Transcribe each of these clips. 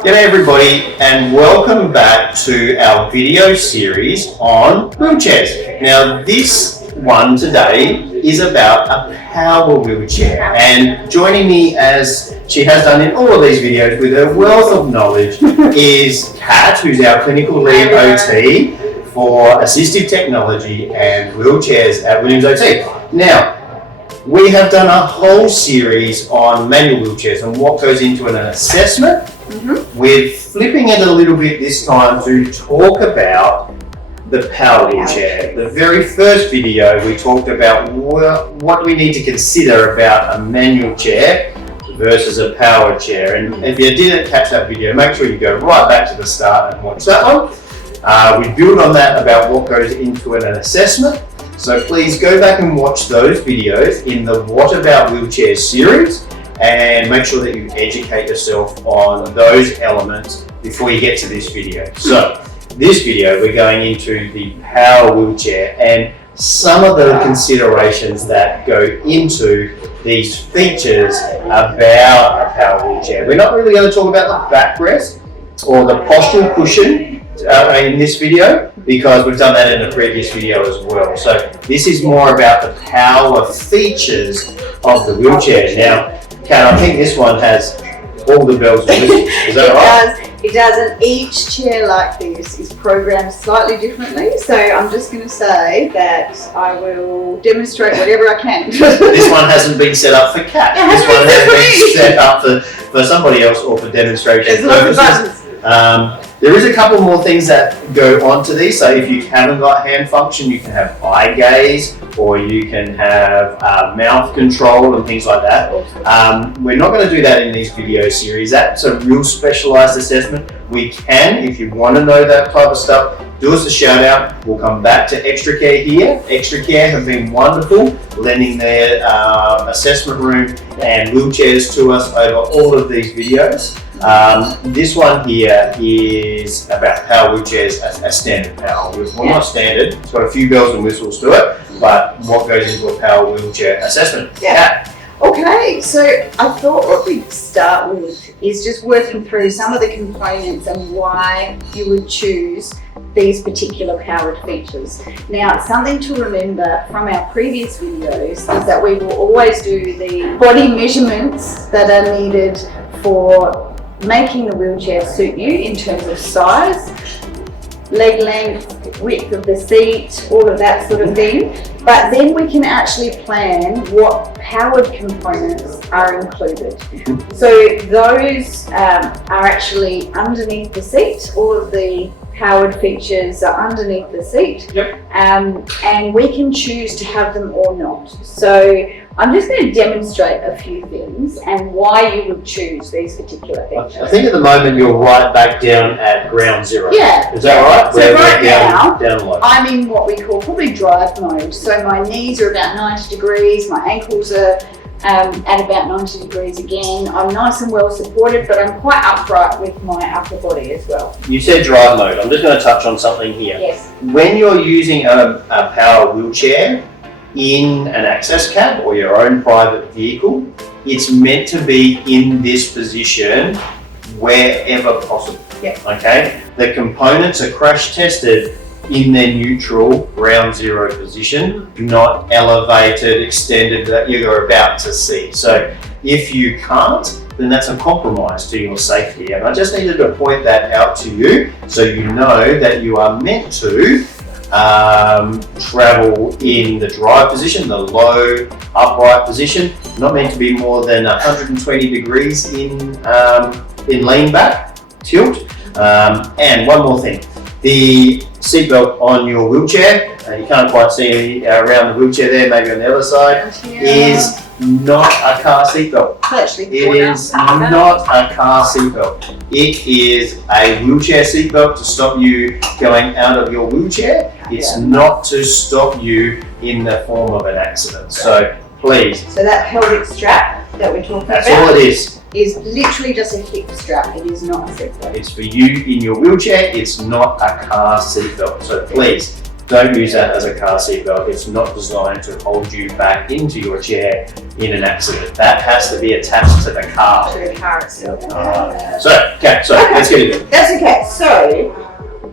G'day everybody and welcome back to our video series on wheelchairs. Now this one today is about a power wheelchair, and joining me as she has done in all of these videos with her wealth of knowledge is Kat, who's our clinical lead OT for assistive technology and wheelchairs at Williams OT. Now, we have done a whole series on manual wheelchairs and what goes into an assessment. We're flipping it a little bit this time to talk about the power wheelchair. The very first video we talked about what we need to consider about a manual chair versus a power chair. And if you didn't catch that video, make sure you go right back to the start and watch that one. We build on that about what goes into an assessment. So please go back and watch those videos in the What About Wheelchairs series, and make sure that you educate yourself on those elements before you get to this video. So this video we're going into the power wheelchair and some of the considerations that go into these features about a power wheelchair. We're not really going to talk about the backrest or the postural cushion in this video, because we've done that in a previous video as well. So this is more about the power features of the wheelchair. Now, Kat, I think this one has all the bells and whistles. Is that right? It does, and each chair like this is programmed slightly differently. So I'm just going to say that I will demonstrate whatever I can. This one hasn't been set up for Kat. This one has been set up for somebody else or for demonstration purposes. There is a couple more things that go onto these. So if you haven't got hand function, you can have eye gaze, or you can have mouth control and things like that. We're not going to do that in these video series. That's a real specialised assessment. We can, if you want to know that type of stuff, do us a shout out. We'll come back to Extra Care here. Extra Care have been wonderful, lending their assessment room and wheelchairs to us over all of these videos. This one here is about power wheelchairs as standard power. Well, not standard, it's got a few bells and whistles to it, but what goes into a power wheelchair assessment. Yeah. Okay, so I thought what we'd start with is just working through some of the components and why you would choose these particular powered features. Now, something to remember from our previous videos is that we will always do the body measurements that are needed for making the wheelchair suit you in terms of size, leg length, width of the seat, all of that sort of thing. But then we can actually plan what powered components are included. So those are actually underneath the seat. All of the powered features are underneath the seat. Yep. And we can choose to have them or not. So I'm just going to demonstrate a few things and why you would choose these particular features. I think at the moment you're right back down at ground zero. Yeah. Is that right? So right now, down low. I'm in what we call probably drive mode. So my knees are about 90 degrees, my ankles are at about 90 degrees again. I'm nice and well supported, but I'm quite upright with my upper body as well. You said drive mode. I'm just going to touch on something here. Yes. When you're using a power wheelchair in an access cab or your own private vehicle, it's meant to be in this position wherever possible. Yep. Okay? The components are crash tested in their neutral ground zero position, not elevated, extended that you're about to see. So if you can't, then that's a compromise to your safety. And I just needed to point that out to you so you know that you are meant to travel in the drive position, the low upright position, not meant to be more than 120 degrees in lean back, tilt. And one more thing, the seatbelt on your wheelchair, you can't quite see around the wheelchair there, maybe on the other side, is not a car seatbelt. It is not a car seatbelt. It is a wheelchair seatbelt to stop you going out of your wheelchair. It's not to stop you in the form of an accident. So please. So that pelvic strap that we're talking about. That's all it is. Is literally just a hip strap. It is not a seatbelt. It's for you in your wheelchair. It's not a car seatbelt. So please don't use that as a car seatbelt. It's not designed to hold you back into your chair in an accident. That has to be attached to the car. To the car itself. So let's get into it. That's okay. So,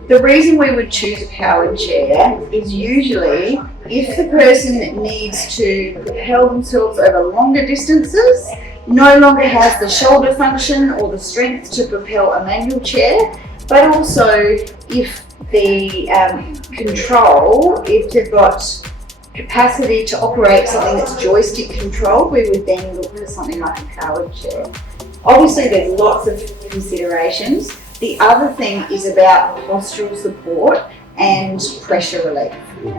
the reason we would choose a powered chair is usually if the person needs to propel themselves over longer distances, no longer has the shoulder function or the strength to propel a manual chair, but also if the control, if they've got capacity to operate something that's joystick controlled, we would then look for something like a powered chair. Obviously, there's lots of considerations. The other thing is about postural support and pressure relief.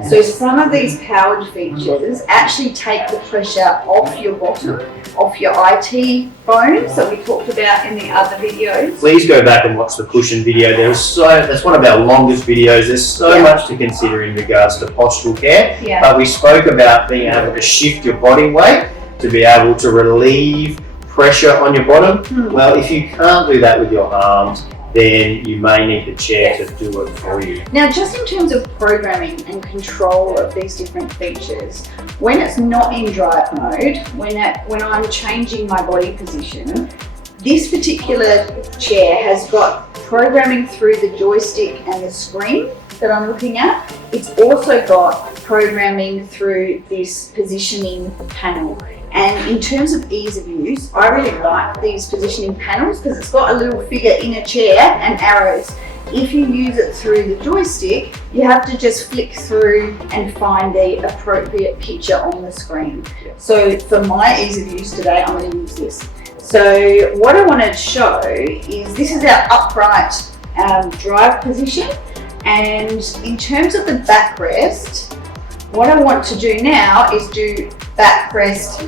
So some of these powered features actually take the pressure off your bottom, off your IT bones that we talked about in the other videos. Please go back and watch the cushion video. That's one of our longest videos. There's so much to consider in regards to postural care. Yeah. But we spoke about being able to shift your body weight to be able to relieve pressure on your bottom. Well, if you can't do that with your arms, then you may need the chair to do it for you. Now, just in terms of programming and control of these different features, when it's not in drive mode, when I'm changing my body position, this particular chair has got programming through the joystick and the screen that I'm looking at. It's also got programming through this positioning panel. And in terms of ease of use, I really like these positioning panels because it's got a little figure in a chair and arrows. If you use it through the joystick, you have to just flick through and find the appropriate picture on the screen. So for my ease of use today, I'm going to use this. So what I want to show is this is our upright drive position. And in terms of the backrest, what I want to do now is do backrest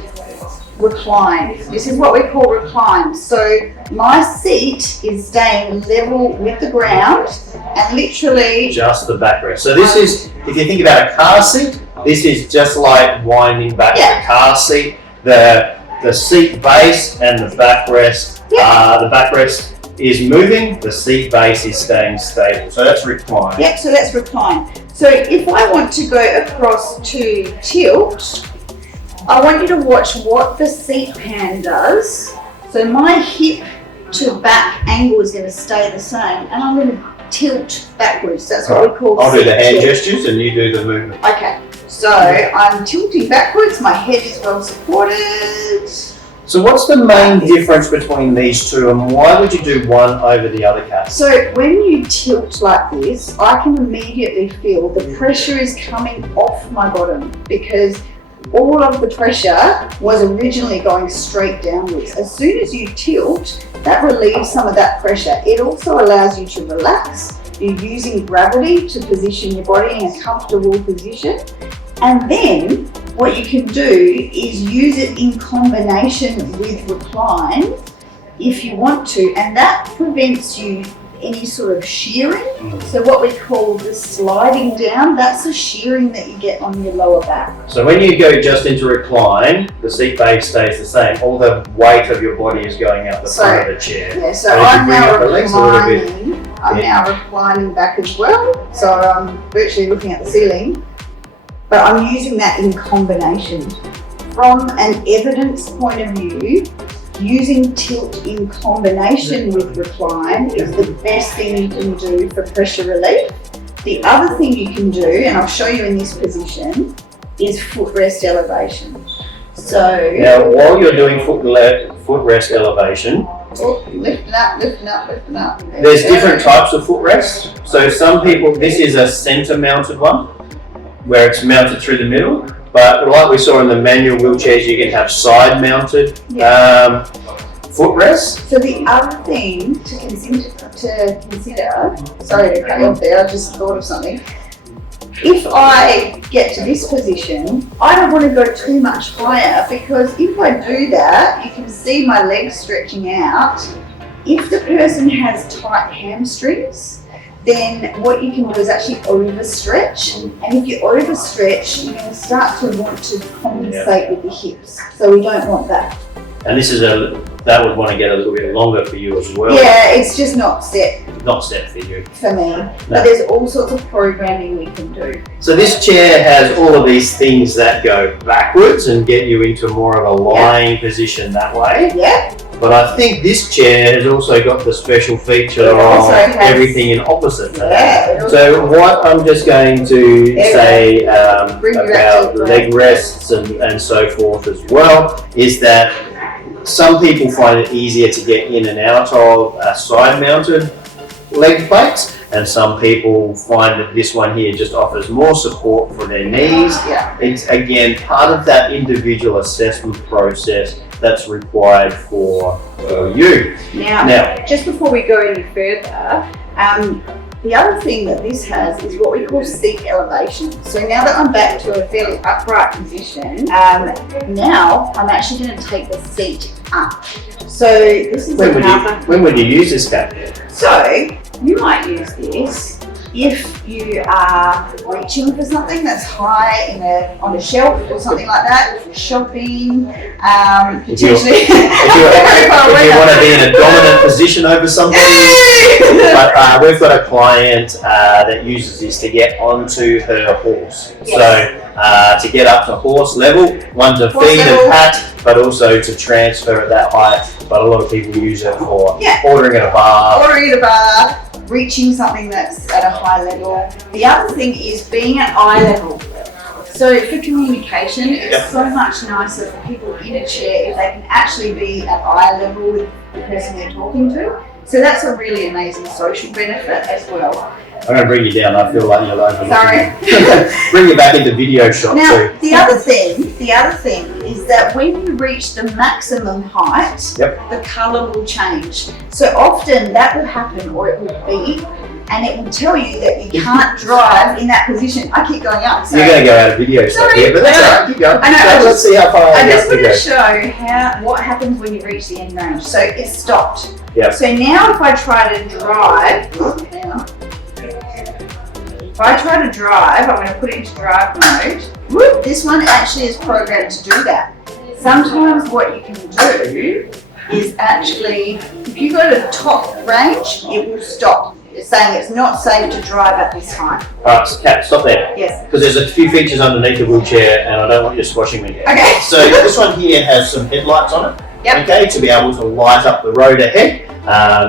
recline. This is what we call recline. So my seat is staying level with the ground and literally Just the backrest. So this is, if you think about a car seat, this is just like winding back the car seat. The seat base and the backrest, the backrest is moving, the seat base is staying stable. So that's recline. Yep, so that's recline. So if I want to go across to tilt, I want you to watch what the seat pan does. So my hip to back angle is going to stay the same, and I'm going to tilt backwards. That's what we call I'll do the hand tilt. gestures and you do the movement. Okay, so I'm tilting backwards, my head is well supported. So what's the main difference between these two, and why would you do one over the other, Cass? So when you tilt like this, I can immediately feel the pressure is coming off my bottom because all of the pressure was originally going straight downwards. As soon as you tilt, that relieves some of that pressure. It also allows you to relax. You're using gravity to position your body in a comfortable position. And then what you can do is use it in combination with recline if you want to, and that prevents you any sort of shearing. So what we call the sliding down, that's the shearing that you get on your lower back. So when you go just into recline, the seat base stays the same. All the weight of your body is going out the front of the chair. Yeah, so And if you I'm bring now up the legs a little bit, reclining. I'm now reclining back as well. So I'm virtually looking at the ceiling. But I'm using that in combination. From an evidence point of view, using tilt in combination with recline is the best thing you can do for pressure relief. The other thing you can do, and I'll show you in this position, is footrest elevation. So now while you're doing footrest elevation, lifting up, lifting up, lifting up. there's different types of footrests. So some people, this is a center mounted one, where it's mounted through the middle. But like we saw in the manual wheelchairs, you can have side mounted footrests. So the other thing to consider, sorry to cut you off there, I just thought of something. If I get to this position, I don't want to go too much higher because if I do that, you can see my legs stretching out. If the person has tight hamstrings, then what you can do is actually overstretch. And if you overstretch, you're going to start to want to compensate with the hips. So we don't want that. And this is that would want to get a little bit longer for you as well. Yeah, it's just not set Not set for you. for me. But there's all sorts of programming we can do. So this chair has all of these things that go backwards and get you into more of a lying position that way. Yeah. But I think this chair has also got the special feature It also of has- everything in opposite. Yeah. So what I'm just going to say Bring you about back to leg rests and so forth as well is that some people find it easier to get in and out of side-mounted leg plates, and some people find that this one here just offers more support for their knees. Yeah. It's again part of that individual assessment process that's required for you. Now, Just before we go any further, the other thing that this has is what we call seat elevation. So now that I'm back to a fairly upright position, now I'm actually going to take the seat up. So this is another. when would you use this, Kat? So you might use this if you are reaching for something that's high on a shelf or something like that, if you're shopping, potentially. If you want to be in a dominant position over somebody. But we've got a client that uses this to get onto her horse. Yes. So to get up to horse level, one to Horse feed level. and pat, but also to transfer at that height. But a lot of people use it for Yeah. ordering at a bar. Ordering at a bar, reaching something that's at a high level. The other thing is being at eye level. So for communication, it's Yeah. so much nicer for people in a chair if they can actually be at eye level with the person they're talking to. So that's a really amazing social benefit as well. I'm going to bring you down. I feel like you're overlooking Sorry. me. Bring you back into video shot Now, too. the other thing is that when you reach the maximum height, Yep. the colour will change. So often that will happen, or it will beep, and it will tell you that you can't drive in that position. I keep going up. So You're going to go out of video shot Sorry. here, but that's all right. Keep going. I know, So let's see how far I you just have to want to go. show what happens when you reach the end range. So it's stopped. Yep. So now if I try to drive, hang on. If I try to drive, I'm going to put it into drive mode. Whoop, this one actually is programmed to do that. Sometimes what you can do is actually, if you go to top range, it will stop. It's saying it's not safe to drive at this time. Alright, Kat, stop there. Yes. Because there's a few features underneath the wheelchair and I don't want you squashing me. Okay. So this one here has some headlights on it. Yep. Okay, to be able to light up the road ahead.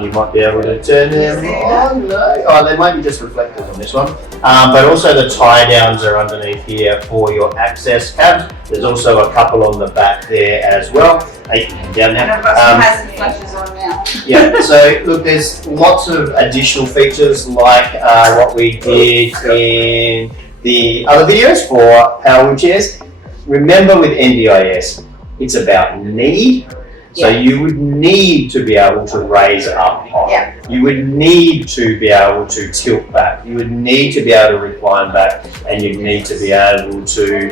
You might be able to turn them on. No. Oh, they might be just reflectors on this one. But also the tie downs are underneath here for your access cabs. There's also a couple on the back there as well. Hey, down And I've there. got some hazard flashes on now. Yeah, so look, there's lots of additional features like what we did in the other videos for power wheelchairs. Remember with NDIS, it's about need. So Yeah. you would need to be able to raise up high. Yeah. You would need to be able to tilt back. You would need to be able to recline back, and you'd need to be able to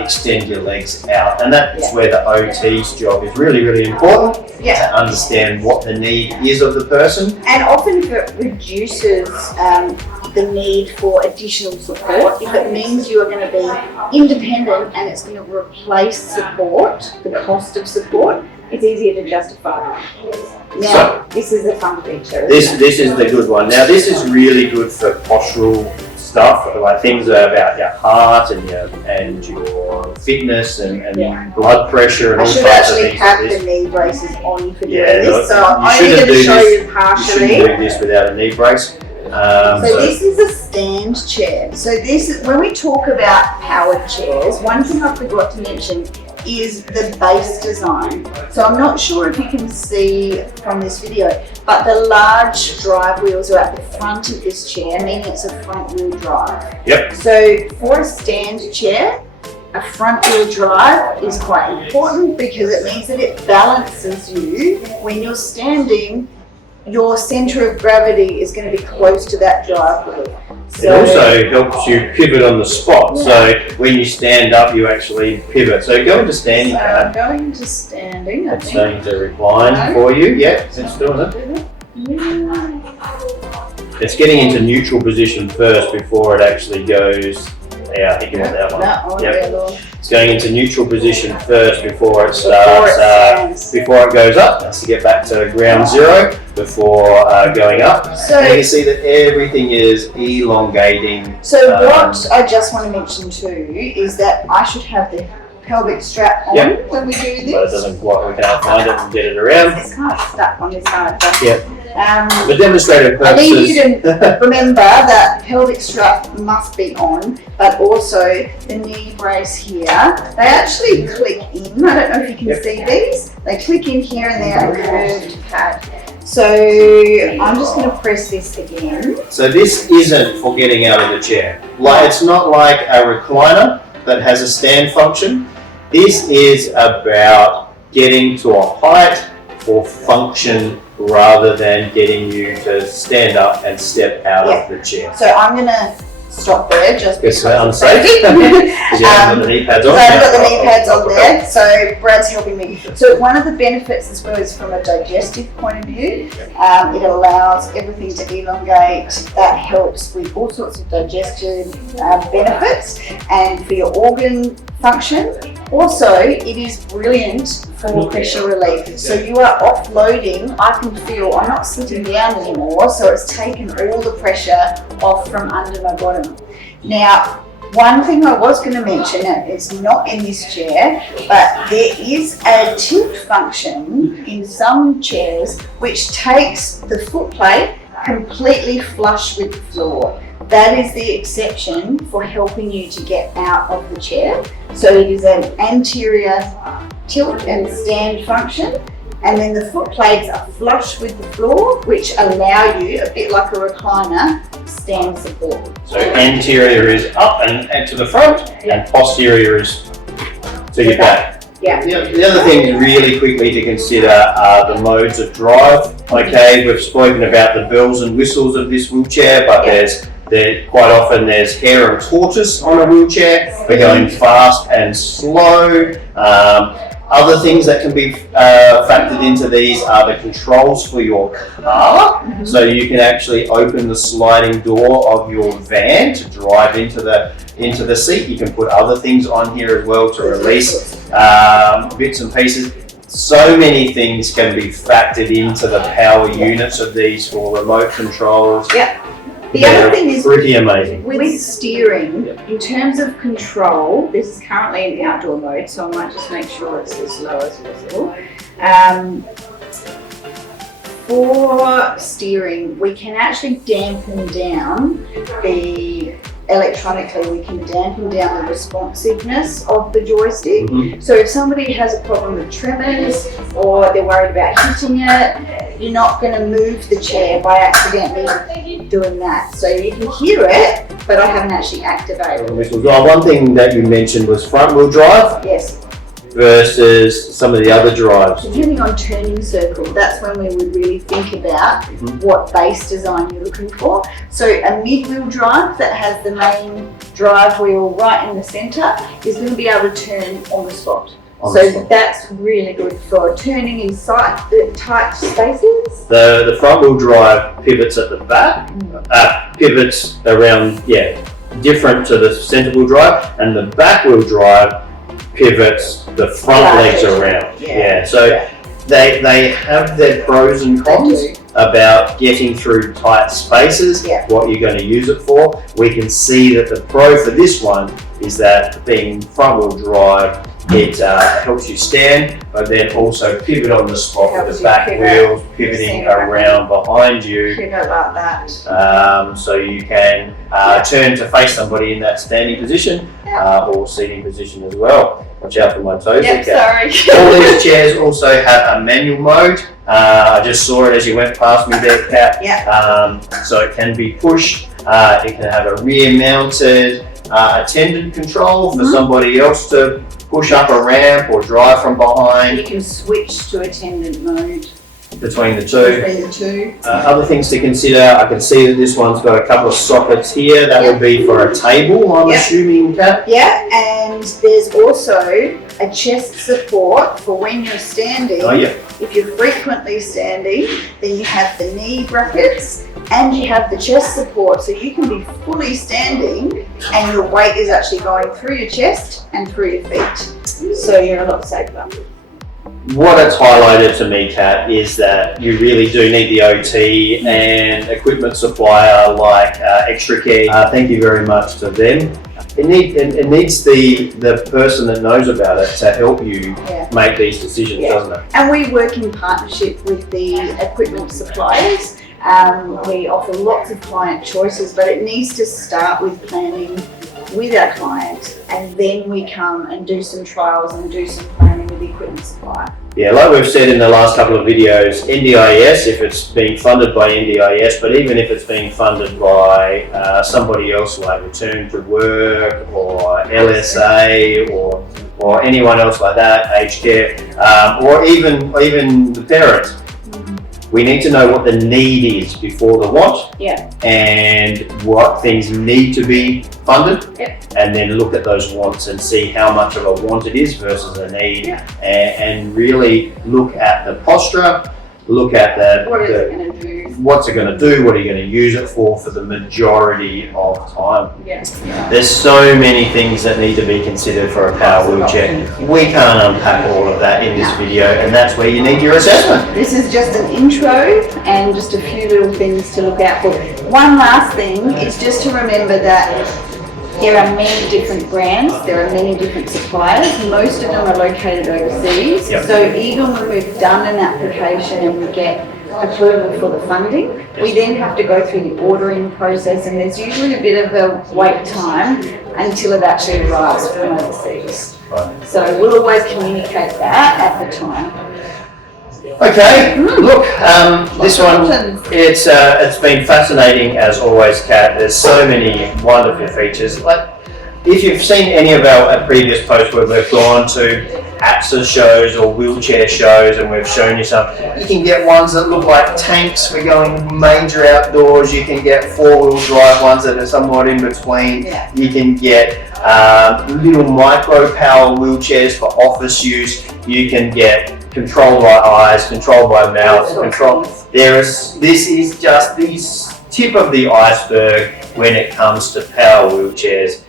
extend your legs out. And that's Yeah. where the OT's job is really, really important. Yeah. To understand what the need is of the person. And often if it reduces the need for additional support, if it means you are going to be independent and it's going to replace support, the cost of support, it's easier to justify. Now, this is a fun feature. This is the good one. Now this is really good for postural stuff, like things about your heart and your fitness and Yeah. blood pressure and I all should types of actually things have like this. the knee braces on for doing Yeah, this, so you I'm only shouldn't going to do show this. you You partially. shouldn't do this without a knee brace. So this is a stand chair. So this is, when we talk about powered chairs, one thing I forgot to mention is the base design. So I'm not sure if you can see from this video, but the large drive wheels are at the front of this chair, meaning it's a front wheel drive. Yep. So for a stand chair, a front wheel drive is quite important because it means that it balances you when you're standing. Your center of gravity is going to be close to that drive wheel. It also helps you pivot on the spot. So when you stand up, you actually pivot. So go into standing So I'm pad. going to standing, I It's think. going to recline for you. Yeah, it's doing it. It's getting into neutral position first before it actually goes. Yeah, I think you want that one. That one, Yep. yeah, Lord. It's going into neutral position first before it Before starts. it stands. Before it goes up, that's to get back to ground zero before going up. So- and you see that everything is elongating. So what I just want to mention too is that I should have the pelvic strap on Yep. when we do So it this. doesn't quite, we can't find it and get it around. It's kind of stuck on this side. But, Yep. um, For demonstrative I need purposes. you to remember that pelvic strap must be on, but also the knee brace here. They actually click in. I don't know if you can Yep. see these. They click in here and they're a curved pad. So I'm just going to press this again. So this isn't for getting out of the chair. Like, it's not like a recliner that has a stand function. This is about getting to a height for function rather than getting you to stand up and step out of the chair. So I'm going to stop there just It's because unsafe. it's safety. Because you haven't got the knee pads on. So I've got the knee pads on there, so Brad's helping me. So one of the benefits as well is from a digestive point of view. It allows everything to elongate. That helps with all sorts of digestion benefits and for your organ function. Also, it is brilliant for pressure relief. So you are offloading. I can feel I'm not sitting down anymore, so it's taken all the pressure off from under my bottom. Now, one thing I was going to mention, it's not in this chair, but there is a tilt function in some chairs which takes the foot plate completely flush with the floor. That is the exception for helping you to get out of the chair. So it is an anterior tilt and stand function. And then the foot plates are flush with the floor, which allow you, a bit like a recliner, stand support. So anterior is up and to the front, and posterior is to your back. Yeah. The other thing really quickly to consider are the modes of drive. Okay, we've spoken about the bells and whistles of this wheelchair, but quite often there's hare and tortoise on a wheelchair. We're going fast and slow. Other things that can be factored into these are the controls for your car. So you can actually open the sliding door of your van to drive into the seat. You can put other things on here as well to release bits and pieces. So many things can be factored into the power units of these for remote controls. Yeah. The other thing is pretty amazing. with steering, in terms of control, this is currently in outdoor mode, so I might just make sure it's as low as possible. For steering, we can actually dampen down electronically, we can dampen down the responsiveness of the joystick. So if somebody has a problem with tremors or they're worried about hitting it, you're not going to move the chair by accidentally doing that. So you can hear it, but I haven't actually activated it. One thing that you mentioned was front wheel drive Yes. versus some of the other drives. Depending on turning circle, that's when we would really think about what base design you're looking for. So a mid-wheel drive that has the main drive wheel right in the centre is going to be able to turn on the spot. That's really good for turning in tight spaces. The front wheel drive pivots at the back, pivots around, different to the centre wheel drive, and the back wheel drive pivots the front legs around. They have their pros and cons about getting through tight spaces, what you're going to use it for. We can see that the pro for this one is that being front wheel drive, it helps you stand, but then also pivot on the spot with the back wheels pivoting around behind you. Pivot like that. So you can turn to face somebody in that standing position or seating position as well. Watch out for my toes. Sorry. All these chairs also have a manual mode. I just saw it as you went past me there, Kat. So it can be pushed. It can have a rear-mounted attendant control for somebody else to push up a ramp or drive from behind. You can switch to attendant mode between the two. between the two. Other things to consider, I can see that this one's got a couple of sockets here. That would be for a table, I'm assuming, Kat? Yeah, and there's also a chest support for when you're standing. Oh, yeah. If you're frequently standing, then you have the knee brackets and you have the chest support, so you can be fully standing and your weight is actually going through your chest and through your feet. So you're a lot safer. what it's highlighted to me, Kat, is that you really do need the OT and equipment supplier like Extracare. Thank you very much to them. It needs the person that knows about it to help you make these decisions, doesn't it? And we work in partnership with the equipment suppliers. We offer lots of client choices, but it needs to start with planning with our client, and then we come and do some trials and do some planning with the equipment supplier. Yeah, like we've said in the last couple of videos, NDIS, if it's being funded by NDIS, but even if it's being funded by somebody else like Return to Work or LSA or anyone else like that, aged care, or even the parents, we need to know what the need is before the what, and what things need to be funded, and then look at those wants and see how much of a want it is versus a need, and really look at the posture, look at What is it going to do? What's it going to do, what are you going to use it for the majority of time. There's so many things that need to be considered for a power wheelchair. We can't unpack all of that in this video, and that's where you need your assessment. This is just an intro and just a few little things to look out for. One last thing is just to remember that there are many different brands, there are many different suppliers, most of them are located overseas. So even when we've done an application and we get approval for the funding, we then have to go through the ordering process, and there's usually a bit of a wait time until it actually arrives from overseas. So we'll always communicate that at the time. Okay, look, this one, it's been fascinating as always, Kat. There's so many wonderful features. Like, if you've seen any of our previous posts where we've gone to APSA shows or wheelchair shows and we've shown you some, you can get ones that look like tanks. We're going major outdoors. You can get four-wheel drive ones that are somewhat in between. You can get little micro power wheelchairs for office use. You can get controlled by eyes, controlled by mouth, this is just the tip of the iceberg when it comes to power wheelchairs.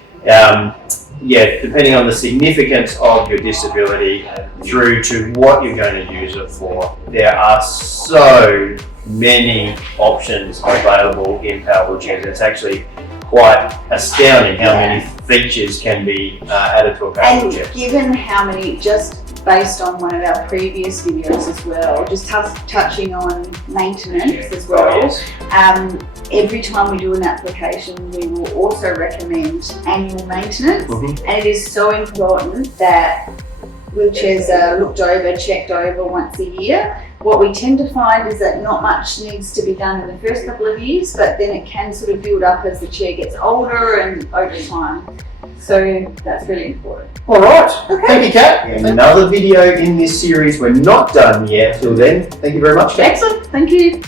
Depending on the significance of your disability through to what you're going to use it for, there are so many options available in power wheelchairs. It's actually quite astounding how many features can be added to a power wheelchair. And given how many, just based on one of our previous videos as well, just touching on maintenance as well. Every time we do an application, we will also recommend annual maintenance, and it is so important that wheelchairs are looked over, checked over once a year. What we tend to find is that not much needs to be done in the first couple of years, but then it can sort of build up as the chair gets older and over time. So that's really important. All right. Thank you, Kat. Another video in this series. We're not done yet. Till then, thank you very much, Kat. Excellent. Thank you.